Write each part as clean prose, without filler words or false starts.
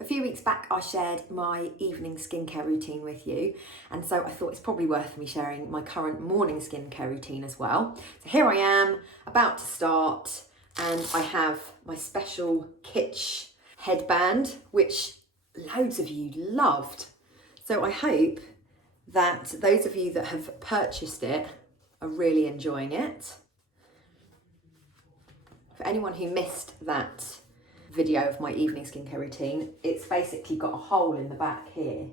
A few weeks back I shared my evening skincare routine with you, and so I thought it's probably worth me sharing my current morning skincare routine as well. So here I am, about to start, and I have my special Kitsch headband, which loads of you loved. So I hope that those of you that have purchased it are really enjoying it. For anyone who missed that video of my evening skincare routine, it's basically got a hole in the back here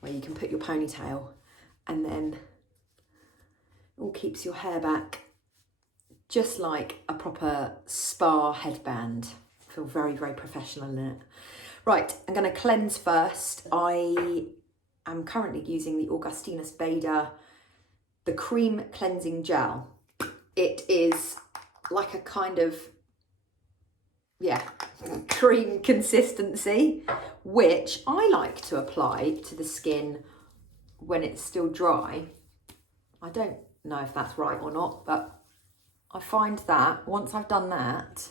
where you can put your ponytail, and then it all keeps your hair back just like a proper spa headband. I feel very, very professional in it. Right, I'm going to cleanse first. I am currently using the Augustinus Bader, the cream cleansing gel. It is like a kind of, cream consistency, which I like to apply to the skin when it's still dry. I don't know if that's right or not, but I find that once I've done that,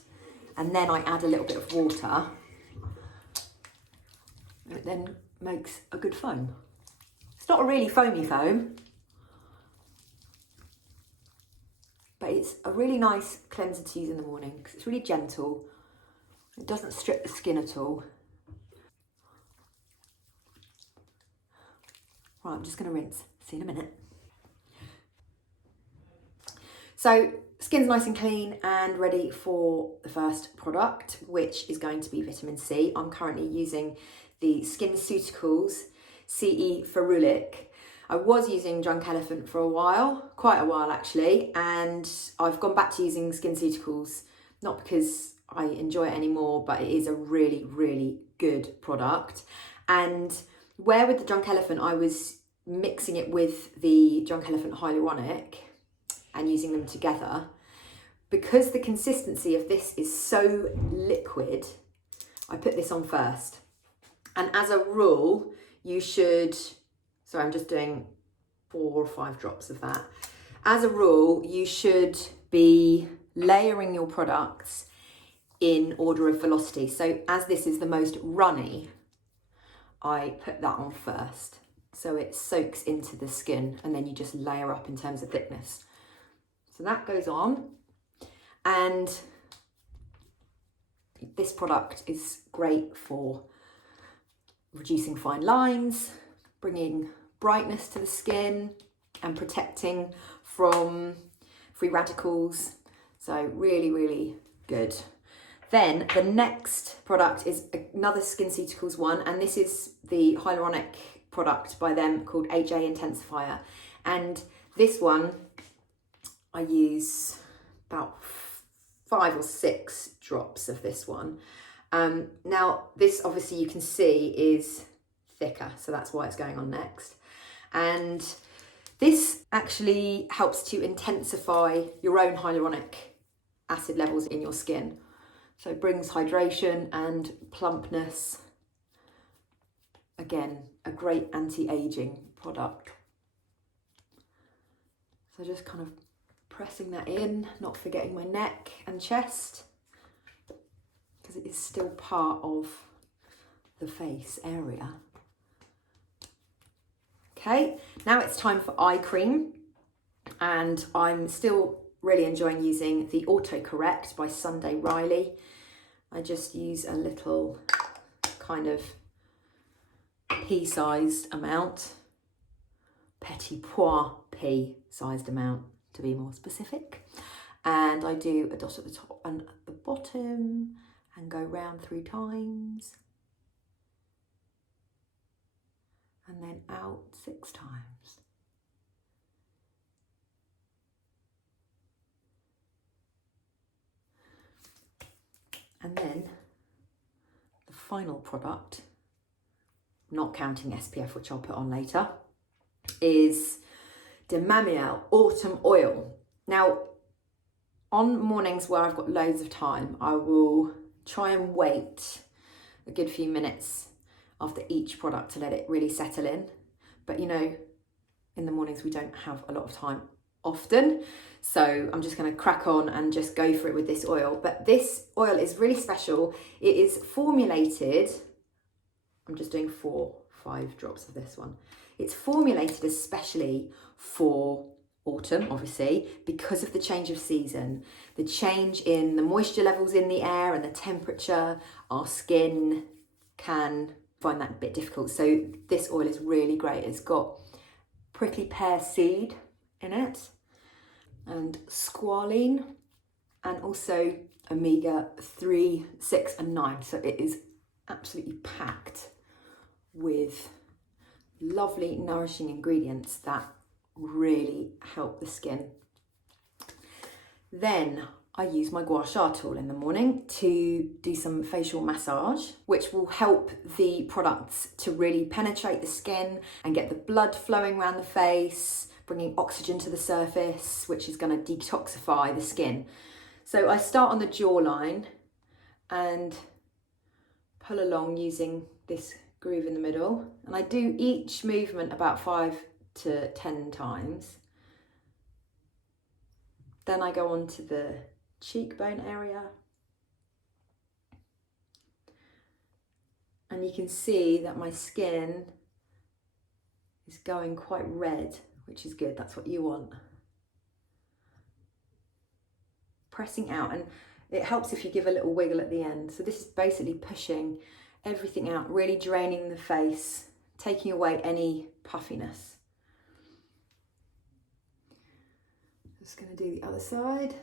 and then I add a little bit of water, it then makes a good foam. It's not a really foamy foam, but it's a really nice cleanser to use in the morning because it's really gentle. It doesn't strip the skin at all. Right, I'm just going to rinse. See you in a minute. So, skin's nice and clean and ready for the first product, which is going to be vitamin C. I'm currently using the SkinCeuticals CE Ferulic. I was using Drunk Elephant for a while, quite a while actually, and I've gone back to using SkinCeuticals, not because I enjoy it anymore, but it is a really, really good product. And where with the Drunk Elephant, I was mixing it with the Drunk Elephant Hyaluronic and using them together, because the consistency of this is so liquid, I put this on first. And as a rule, you should, sorry, I'm just doing 4 or 5 drops of that. As a rule, you should be layering your products in order of velocity. So as this is the most runny, I put that on first. So it soaks into the skin and then you just layer up in terms of thickness. So that goes on. And this product is great for reducing fine lines, bringing brightness to the skin and protecting from free radicals. So really, really good. Then the next product is another SkinCeuticals one, and this is the hyaluronic product by them called HA Intensifier. And this one, I use about 5 or 6 drops of this one. Now this obviously you can see is thicker, so that's why it's going on next. And this actually helps to intensify your own hyaluronic acid levels in your skin. So it brings hydration and plumpness. Again, a great anti-aging product. So just kind of pressing that in, not forgetting my neck and chest, because it is still part of the face area. Okay, now it's time for eye cream, and I'm still really enjoying using the Autocorrect by Sunday Riley. I just use a little kind of pea-sized amount, petit pois pea-sized amount to be more specific. And I do a dot at the top and at the bottom and go round 3 times. And then out 6 times. And then the final product, not counting SPF, which I'll put on later, is De Mamiel Autumn Oil. Now, on mornings where I've got loads of time, I will try and wait a good few minutes after each product to let it really settle in. But you know, in the mornings we don't have a lot of time often, so I'm just going to crack on and just go for it with this oil. But this oil is really special. It is formulated I'm just doing 5 drops of this one. It's formulated especially for autumn, obviously, because of the change of season, the change in the moisture levels in the air and the temperature. Our skin can find that a bit difficult. So this oil is really great. It's got prickly pear seed in it and squalene, and also omega-3, 6 and 9. So it is absolutely packed with lovely nourishing ingredients that really help the skin. Then I use my Gua Sha tool in the morning to do some facial massage, which will help the products to really penetrate the skin and get the blood flowing around the face, bringing oxygen to the surface, which is going to detoxify the skin. So I start on the jawline and pull along using this groove in the middle, and I do each movement about 5 to 10 times. Then I go on to the cheekbone area, and you can see that my skin is going quite red, which is good. That's what you want. Pressing out, and it helps if you give a little wiggle at the end. So this is basically pushing everything out, really draining the face, taking away any puffiness. Just going to do the other side.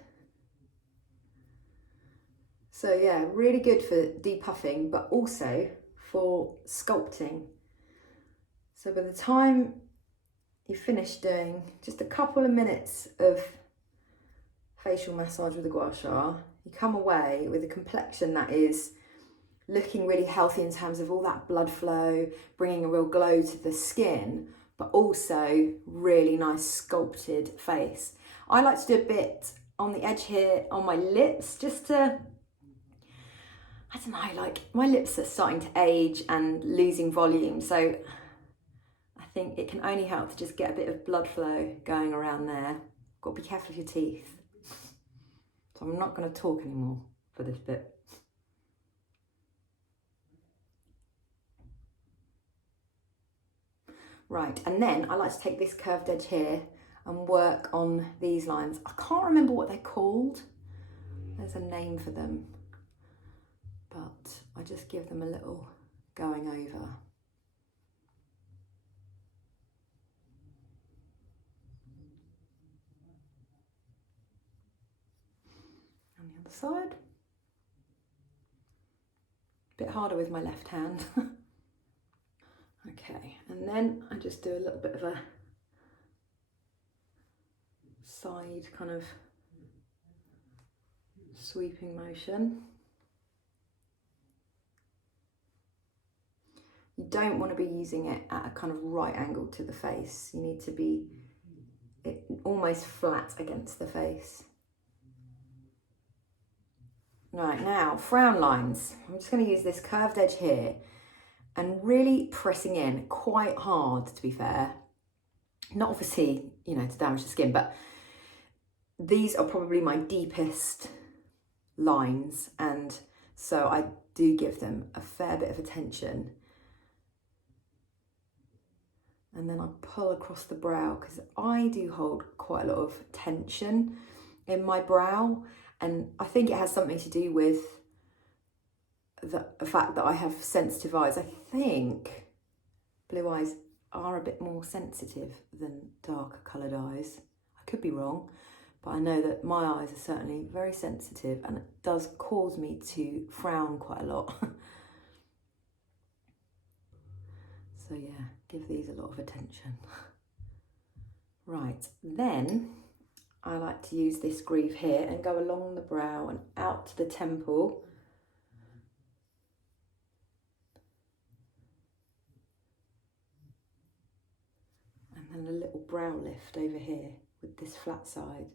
So yeah, really good for depuffing, but also for sculpting. So by the time you finish doing just a couple of minutes of facial massage with the Gua Sha, you come away with a complexion that is looking really healthy in terms of all that blood flow, bringing a real glow to the skin, but also really nice sculpted face. I like to do a bit on the edge here on my lips, just to, I don't know, like my lips are starting to age and losing volume. So I think it can only help to just get a bit of blood flow going around there. Got to be careful of your teeth. So I'm not going to talk anymore for this bit. Right, and then I like to take this curved edge here and work on these lines. I can't remember what they're called. There's a name for them, but I just give them a little going over. On the other side. A bit harder with my left hand. Okay, and then I just do a little bit of a side kind of sweeping motion. You don't want to be using it at a kind of right angle to the face. You need to be almost flat against the face. Right, now, frown lines. I'm just going to use this curved edge here and really pressing in quite hard, to be fair. Not obviously, you know, to damage the skin, but these are probably my deepest lines, and so I do give them a fair bit of attention. And then I pull across the brow, because I do hold quite a lot of tension in my brow, and I think it has something to do with the fact that I have sensitive eyes. I think blue eyes are a bit more sensitive than darker coloured eyes. I could be wrong, but I know that my eyes are certainly very sensitive, and it does cause me to frown quite a lot. So yeah, give these a lot of attention. Right, then I like to use this groove here and go along the brow and out to the temple. And then a little brow lift over here with this flat side.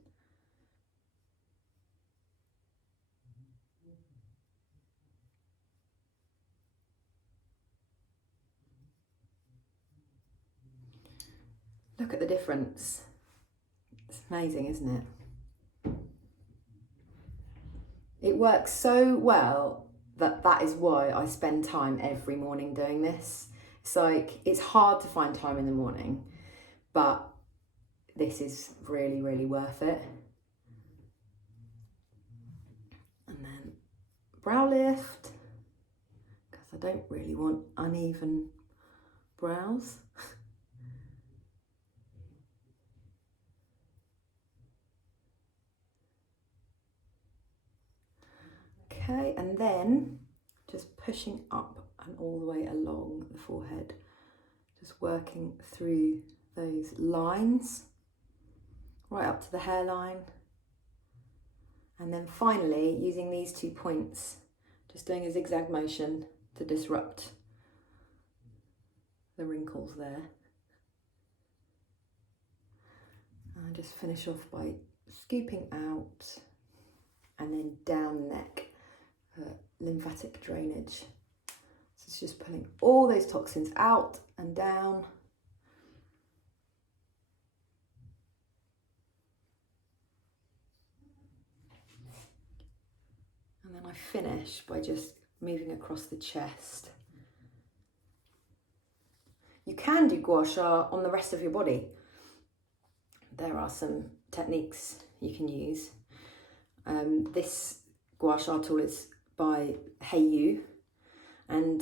Look at the difference. It's amazing, isn't it? It works so well that is why I spend time every morning doing this. It's like, it's hard to find time in the morning, but this is really, really worth it. And then brow lift, because I don't really want uneven brows. Okay, and then just pushing up and all the way along the forehead, just working through those lines, right up to the hairline. And then finally, using these 2 points, just doing a zigzag motion to disrupt the wrinkles there. And just finish off by scooping out and then down the neck. Lymphatic drainage. So it's just pulling all those toxins out and down. And then I finish by just moving across the chest. You can do Gua Sha on the rest of your body. There are some techniques you can use. This Gua Sha tool is by Heyu, and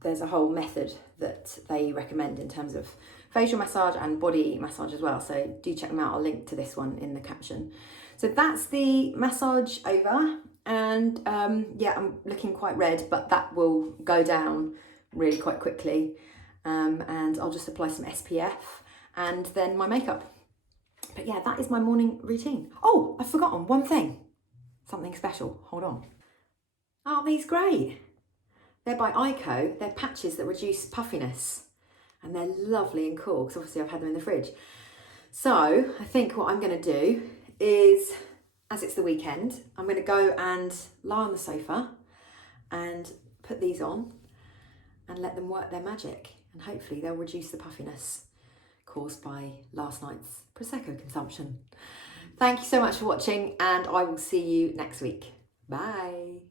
there's a whole method that they recommend in terms of facial massage and body massage as well, so do check them out. I'll link to this one in the caption. So that's the massage over, and yeah, I'm looking quite red, but that will go down really quite quickly, and I'll just apply some SPF and then my makeup. But yeah, that is my morning routine. Oh, I've forgotten one thing, something special, hold on. Aren't these great? They're by Ico. They're patches that reduce puffiness, and they're lovely and cool because obviously I've had them in the fridge. So I think what I'm going to do is, as it's the weekend, I'm going to go and lie on the sofa and put these on and let them work their magic, and hopefully they'll reduce the puffiness caused by last night's Prosecco consumption. Thank you so much for watching, and I will see you next week. Bye.